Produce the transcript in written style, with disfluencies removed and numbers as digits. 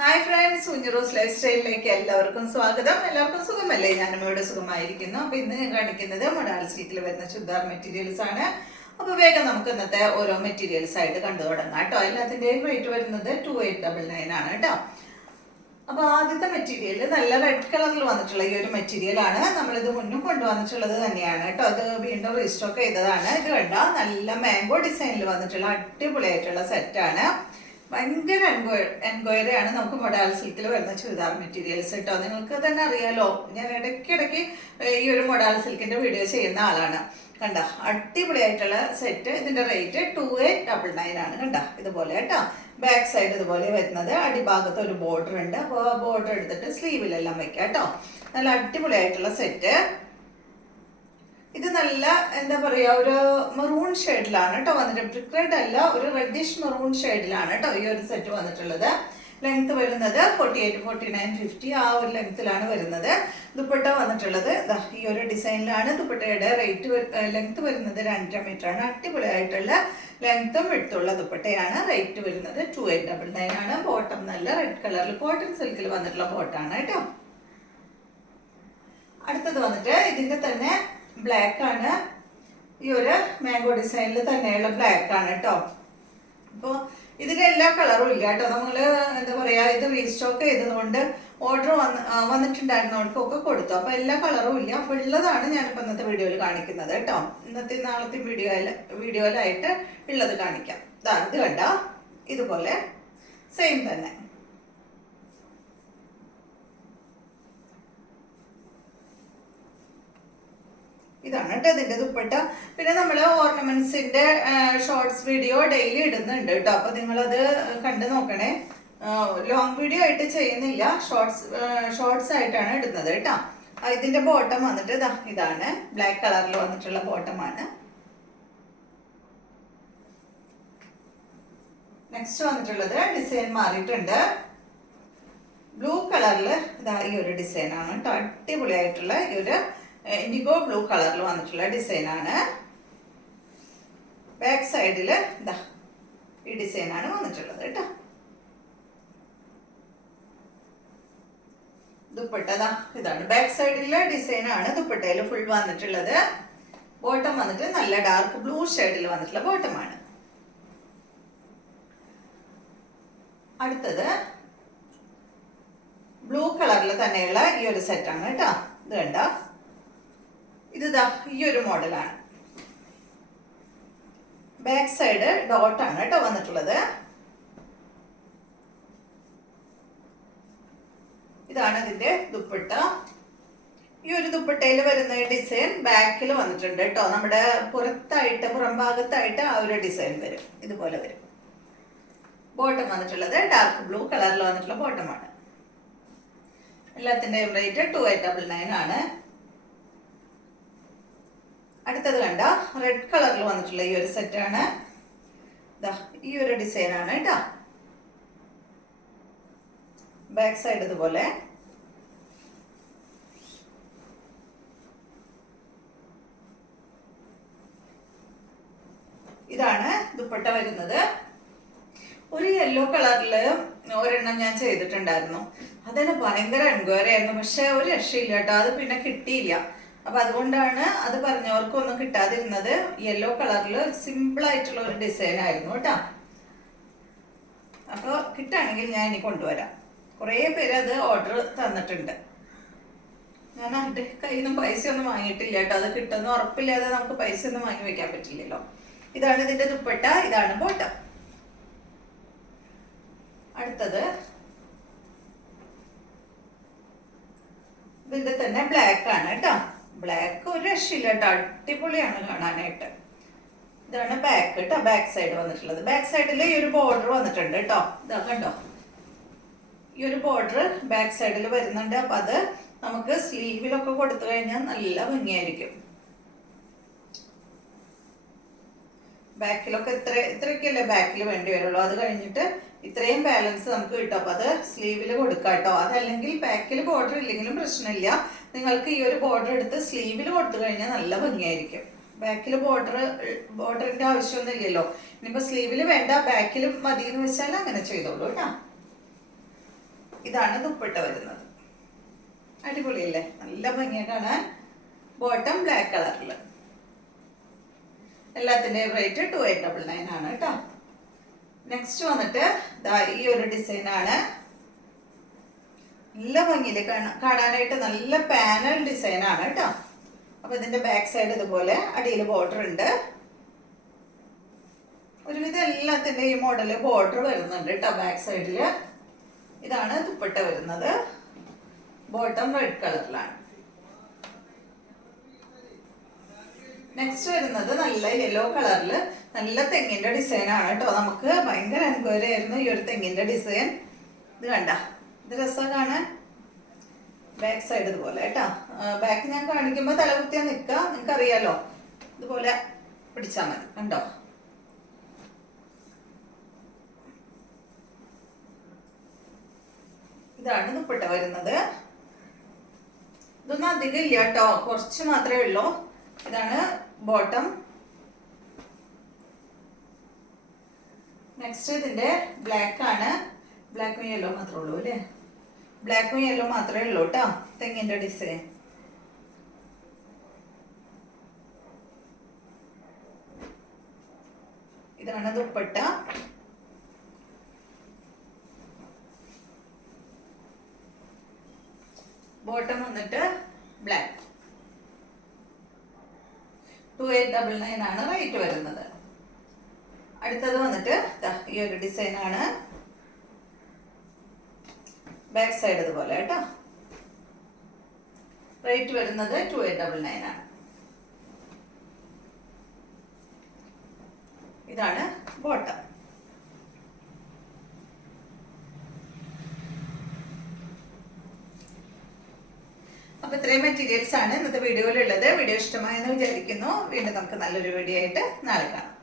Hi friends, കുഞ്ഞുറോസ് life സ്റ്റൈലിലേക്ക് എല്ലാവർക്കും സ്വാഗതം. എല്ലാവർക്കും സുഖമല്ലേ? ഞാനും ഇവിടെ സുഖമായിരിക്കുന്നു. അപ്പോൾ ഇന്ന് ഞാൻ കാണിക്കുന്നത് മൊഡാൾ സിൽക്കിൽ വരുന്ന ചുരിദാർ മെറ്റീരിയൽസ് ആണ്. അപ്പോൾ വേഗം നമുക്ക് ഇന്നത്തെ ഓരോ മെറ്റീരിയൽസ് ആയിട്ട് കണ്ടു തുടങ്ങാം കേട്ടോ. എല്ലാത്തിൻ്റെയും റേറ്റ് വരുന്നത് 2899 ആണ് കേട്ടോ. അപ്പോൾ ആദ്യത്തെ മെറ്റീരിയൽ നല്ല റെഡ് കളറിൽ വന്നിട്ടുള്ള ഈ ഒരു മെറ്റീരിയൽ ആണ്. നമ്മളിത് മുന്നും കൊണ്ടുവന്നിട്ടുള്ളത് തന്നെയാണ് കേട്ടോ. അത് വീണ്ടും റീസ്റ്റോക്ക് ചെയ്തതാണ്. ഇത് കണ്ട നല്ല മാംഗോ ഡിസൈനിൽ വന്നിട്ടുള്ള അടിപൊളിയായിട്ടുള്ള സെറ്റാണ്. ഭയങ്കര എൻക്വയറി ആണ് നമുക്ക് മൊഡാൾ സിൽക്കിൽ വരുന്ന ചുരിദാർ മെറ്റീരിയൽസ് കേട്ടോ. നിങ്ങൾക്ക് തന്നെ അറിയാലോ, ഞാൻ ഇടയ്ക്കിടയ്ക്ക് ഈ ഒരു മൊഡാൾ സിൽക്കിന്റെ വീഡിയോ ചെയ്യുന്ന ആളാണ്. കണ്ട അടിപൊളിയായിട്ടുള്ള സെറ്റ്. ഇതിന്റെ റേറ്റ് 2899 ആണ്. കണ്ട ഇതുപോലെ കേട്ടോ. ബാക്ക് സൈഡ് ഇതുപോലെ വരുന്നത്. അടിഭാഗത്ത് ഒരു ബോർഡർ ഉണ്ട്. അപ്പോൾ ആ ബോർഡർ എടുത്തിട്ട് സ്ലീവിലെല്ലാം വെക്കാം കേട്ടോ. നല്ല അടിപൊളിയായിട്ടുള്ള സെറ്റ്. ഇത് നല്ല എന്താ പറയുക, ഒരു മെറൂൺ ഷെയ്ഡിലാണ് കേട്ടോ വന്നിട്ട്. ബ്രിക്ക് റെഡ് അല്ല, ഒരു റെഡിഷ് മെറൂൺ ഷെയ്ഡിലാണ് കേട്ടോ ഈ ഒരു സെറ്റ് വന്നിട്ടുള്ളത്. ലെങ്ത് വരുന്നത് 48, 49, 50 ആ ഒരു ലെങ്ത്തിലാണ് വരുന്നത്. ദുപ്പട്ട വന്നിട്ടുള്ളത് ഈ ഒരു ഡിസൈനിലാണ്. ദുപ്പട്ടയുടെ ലെങ്ത് വരുന്നത് 2.5 മീറ്റർ ആണ്. അടിപൊളിയായിട്ടുള്ള ലെങ്ത്തും വിഡ്ത്തുള്ള ദുപ്പട്ടയാണ്. റേറ്റ് വരുന്നത് 2899 ആണ്. ബോട്ടം നല്ല റെഡ് കളറിൽ കോട്ടൺ സിൽക്കിൽ വന്നിട്ടുള്ള ബോട്ടാണ് കേട്ടോ. അടുത്തത് വന്നിട്ട് ഇതിന്റെ തന്നെ ബ്ലാക്ക് ആണ്. ഈ ഒരു മാംഗോ ഡിസൈനിൽ തന്നെയുള്ള ബ്ലാക്ക് ആണ് കേട്ടോ. അപ്പോൾ ഇതിൽ എല്ലാ കളറും ഇല്ല കേട്ടോ. നമ്മൾ എന്താ പറയുക, ഇത് റീസ്റ്റോക്ക് ചെയ്തതുകൊണ്ട് ഓർഡർ വന്നിട്ടുണ്ടായിരുന്നവർക്കൊക്കെ കൊടുത്തു. അപ്പോൾ എല്ലാ കളറും ഇല്ല. അപ്പോൾ ഉള്ളതാണ് ഞാനിപ്പോൾ ഇന്നത്തെ വീഡിയോയിൽ കാണിക്കുന്നത് കേട്ടോ. ഇന്നത്തെ നാളത്തെ വീഡിയോയിലായിട്ട് ഉള്ളത് കാണിക്കാം. ഇത് കണ്ട ഇതുപോലെ സെയിം തന്നെ. ഇതാണ് കേട്ടോ ഇതിന്റെ ദുപ്പട്ട. പിന്നെ നമ്മൾ ഓർണമെന്റ്സിന്റെ ഷോർട്സ് വീഡിയോ ഡെയിലി ഇടുന്നുണ്ട് കേട്ടോ. അപ്പൊ നിങ്ങളത് കണ്ടു നോക്കണേ. ലോങ് വീഡിയോ ആയിട്ട് ചെയ്യുന്നില്ല, ഷോർട്സ് ആയിട്ടാണ് ഇടുന്നത് കേട്ടോ. ഇതിന്റെ ബോട്ടം വന്നിട്ട് ഇതാണ്. ബ്ലാക്ക് കളറിൽ വന്നിട്ടുള്ള ബോട്ടമാണ്. നെക്സ്റ്റ് വന്നിട്ടുള്ളത് ഡിസൈൻ മാറിയിട്ടുണ്ട്. ബ്ലൂ കളറിൽ ഈ ഒരു ഡിസൈൻ ആണ് കേട്ടോ. അടിപൊളിയായിട്ടുള്ള ഈ ഒരു ഇൻഡിഗോ ബ്ലൂ കളറിൽ വന്നിട്ടുള്ള ഡിസൈനാണ്. ബാക്ക് സൈഡിൽ ഈ ഡിസൈനാണ് വന്നിട്ടുള്ളത് കേട്ടോ. ദുപ്പട്ട ഇതാണ്. ബാക്ക് സൈഡിലെ ഡിസൈനാണ് ദുപ്പട്ടയിൽ ഫുൾ വന്നിട്ടുള്ളത്. ബോട്ടം വന്നിട്ട് നല്ല ഡാർക്ക് ബ്ലൂ ഷെയ്ഡിൽ വന്നിട്ടുള്ള ബോട്ടമാണ്. അടുത്തത് ബ്ലൂ കളറിൽ തന്നെയുള്ള ഈ ഒരു സെറ്റാണ് കേട്ടോ. ഇത് കണ്ട ഇത് ഈ ഒരു മോഡലാണ്. ബാക്ക് സൈഡ് ഡോട്ടാണ് കേട്ടോ വന്നിട്ടുള്ളത്. ഇതാണ് ഇതിന്റെ ദുപ്പട്ട. ഈ ഒരു ദുപ്പട്ടയിൽ വരുന്ന ഡിസൈൻ ബാക്കിൽ വന്നിട്ടുണ്ട് കേട്ടോ. നമ്മുടെ പുറം ഭാഗത്തായിട്ട് ആ ഒരു ഡിസൈൻ വരും. ഇതുപോലെ വരും. ബോട്ടം വന്നിട്ടുള്ളത് ഡാർക്ക് ബ്ലൂ കളറിൽ വന്നിട്ടുള്ള ബോട്ടമാണ്. എല്ലാത്തിൻ്റെയും റേറ്റ് 2899 ആണ്. അടുത്തത് കണ്ട റെഡ് കളറിൽ വന്നിട്ടുള്ള ഈ ഒരു സെറ്റാണ്. ഈ ഒരു ഡിസൈനാണ് കേട്ടോ. ബാക്ക് സൈഡ് ഇതുപോലെ. ഇതാണ് ദുപ്പട്ട വരുന്നത്. ഒരു യെല്ലോ കളറില് ഒരെണ്ണം ഞാൻ ചെയ്തിട്ടുണ്ടായിരുന്നു. അതിന് ഭയങ്കര എൻക്വയറി ആയിരുന്നു. പക്ഷെ ഒരു രക്ഷയില്ല കേട്ടോ. അത് പിന്നെ കിട്ടിയില്ല. അപ്പൊ അതുകൊണ്ടാണ് അത് പറഞ്ഞവർക്കൊന്നും കിട്ടാതിരുന്നത്. യെല്ലോ കളറിൽ സിമ്പിൾ ആയിട്ടുള്ള ഒരു ഡിസൈൻ ആയിരുന്നു കേട്ടോ. അപ്പോൾ കിട്ടുകയാണെങ്കിൽ ഞാൻ ഇനി കൊണ്ടുവരാം. കുറേ പേര് അത് ഓർഡർ തന്നിട്ടുണ്ട്. ഞാൻ അവരുടെ കയ്യിൽ നിന്നും പൈസ ഒന്നും വാങ്ങിയിട്ടില്ല കേട്ടോ. അത് കിട്ടുമെന്ന് ഉറപ്പില്ലാതെ നമുക്ക് പൈസ ഒന്നും വാങ്ങി വെക്കാൻ പറ്റില്ലല്ലോ. ഇതാണ് ഇതിന്റെ ദുപ്പട്ട. ഇതാണ് ബോട്ടം. അടുത്തത് ഇതിന്റെ തന്നെ ബ്ലാക്ക് ആണ് കേട്ടോ. ബ്ലാക്ക് ഒരു രക്ഷയില്ല കേട്ടോ. അടിപൊളിയാണ് കാണാനായിട്ട്. ഇതാണ് ബാക്ക് കേട്ടോ. ബാക്ക് സൈഡ് വന്നിട്ടുള്ളത്. ബാക്ക് സൈഡിൽ ഈ ഒരു ബോർഡർ വന്നിട്ടുണ്ട് കേട്ടോ. ഇതാ കണ്ടോ, ഈ ഒരു ബോർഡർ ബാക്ക് സൈഡിൽ വരുന്നുണ്ട്. അപ്പൊ അത് നമുക്ക് സ്ലീവിലൊക്കെ കൊടുത്തു കഴിഞ്ഞാൽ നല്ല ഭംഗിയായിരിക്കും. ബാക്കിലൊക്കെ ഇത്രയൊക്കെയല്ലേ ബാക്കിൽ വേണ്ടി വരുള്ളൂ. അത് കഴിഞ്ഞിട്ട് ഇത്രയും ബാലൻസ് നമുക്ക് കിട്ടും. അപ്പൊ അത് സ്ലീവിൽ കൊടുക്കാം കേട്ടോ. അതല്ലെങ്കിൽ ബാക്കിൽ ബോർഡർ ഇല്ലെങ്കിലും പ്രശ്നമില്ല. നിങ്ങൾക്ക് ഈ ഒരു ബോർഡർ എടുത്ത് സ്ലീവിൽ കൊടുത്തു കഴിഞ്ഞാൽ നല്ല ഭംഗിയായിരിക്കും. ബാക്കിൽ ബോർഡറിന്റെ ആവശ്യമൊന്നും ഇല്ലല്ലോ. ഇനിയിപ്പോൾ സ്ലീവിൽ വേണ്ട ബാക്കിലും മതി എന്ന് വെച്ചാൽ അങ്ങനെ ചെയ്തോളൂ കേട്ടോ. ഇതാണ് ദുപ്പട്ട വരുന്നത്. അടിപൊളിയല്ലേ, നല്ല ഭംഗിയാ കാണാൻ. ബോട്ടം ബ്ലാക്ക് കളറിൽ. എല്ലാത്തിൻ്റെയും റേറ്റ് 2899 ആണ് കേട്ടോ. നെക്സ്റ്റ് വന്നിട്ട് ഈ ഒരു ഡിസൈനാണ്. നല്ല ഭംഗിയില് കാണാനായിട്ട് നല്ല പാനൽ ഡിസൈനാണ് കേട്ടോ. അപ്പൊ ഇതിന്റെ ബാക്ക് സൈഡ് ഇതുപോലെ അടിയിൽ ബോർഡർ ഉണ്ട്. ഒരുവിധം എല്ലാത്തിന്റെ ഈ മോഡല് ബോർഡർ വരുന്നുണ്ട് കേട്ടോ ബാക്ക് സൈഡില്. ഇതാണ് ദുപ്പട്ട വരുന്നത്. ബോട്ടം റെഡ് കളറിലാണ്. നെക്സ്റ്റ് വരുന്നത് നല്ല യെല്ലോ കളറില് നല്ല തെങ്ങിന്റെ ഡിസൈൻ ആണ് കേട്ടോ. നമുക്ക് ഭയങ്കര എൻക്വയറി ആയിരുന്നു ഈ ഒരു തെങ്ങിന്റെ ഡിസൈൻ. ഇത് കണ്ട, ഇത് രസം കാണാൻ. ബാക്ക് സൈഡ് ഇതുപോലെ കേട്ടോ. ബാക്ക് ഞാൻ കാണിക്കുമ്പോൾ തലകുത്തിയാ നിൽക്കുക, നിങ്ങൾക്ക് അറിയാലോ. ഇതുപോലെ പിടിച്ചാൽ മതി, കണ്ടോ. ഇതാണ് ദുപ്പട്ട വരുന്നത്. ഇതൊന്നും അധികം ഇല്ല കേട്ടോ, കുറച്ച് മാത്രമേ ഉള്ളൂ. ഇതാണ് ബോട്ടം. നെക്സ്റ്റ് ഇതിന്റെ ബ്ലാക്ക് ആണ്. ബ്ലാക്കും യെല്ലോ മാത്രമേ ഉള്ളൂ അല്ലേ. ബ്ലാക്കും യെല്ലോ മാത്രമേ ഉള്ളൂ കേട്ടോ തെങ്ങിന്റെ ഡിസൈൻ. ഇതാണ് ദുപ്പട്ട. ബോട്ടം വന്നിട്ട് ബ്ലാക്ക്. 2899 ആണ് റേറ്റ് വരുന്നത്. അടുത്തത് വന്നിട്ട് ഈ ഒരു ഡിസൈൻ ആണ്. ബാക്ക് സൈഡ് ഇതുപോലെ കേട്ടോ. റേറ്റ് വരുന്നത് 2899 ആണ്. ഇതാണ് ബോട്ടം. അപ്പൊ ഇത്രയും മെറ്റീരിയൽസ് ആണ് ഇന്നത്തെ വീഡിയോയിലുള്ളത്. വീഡിയോ ഇഷ്ടമായെന്ന് വിചാരിക്കുന്നു. വീണ്ടും നമുക്ക് നല്ലൊരു വീഡിയോ ആയിട്ട് നാളെ കാണാം.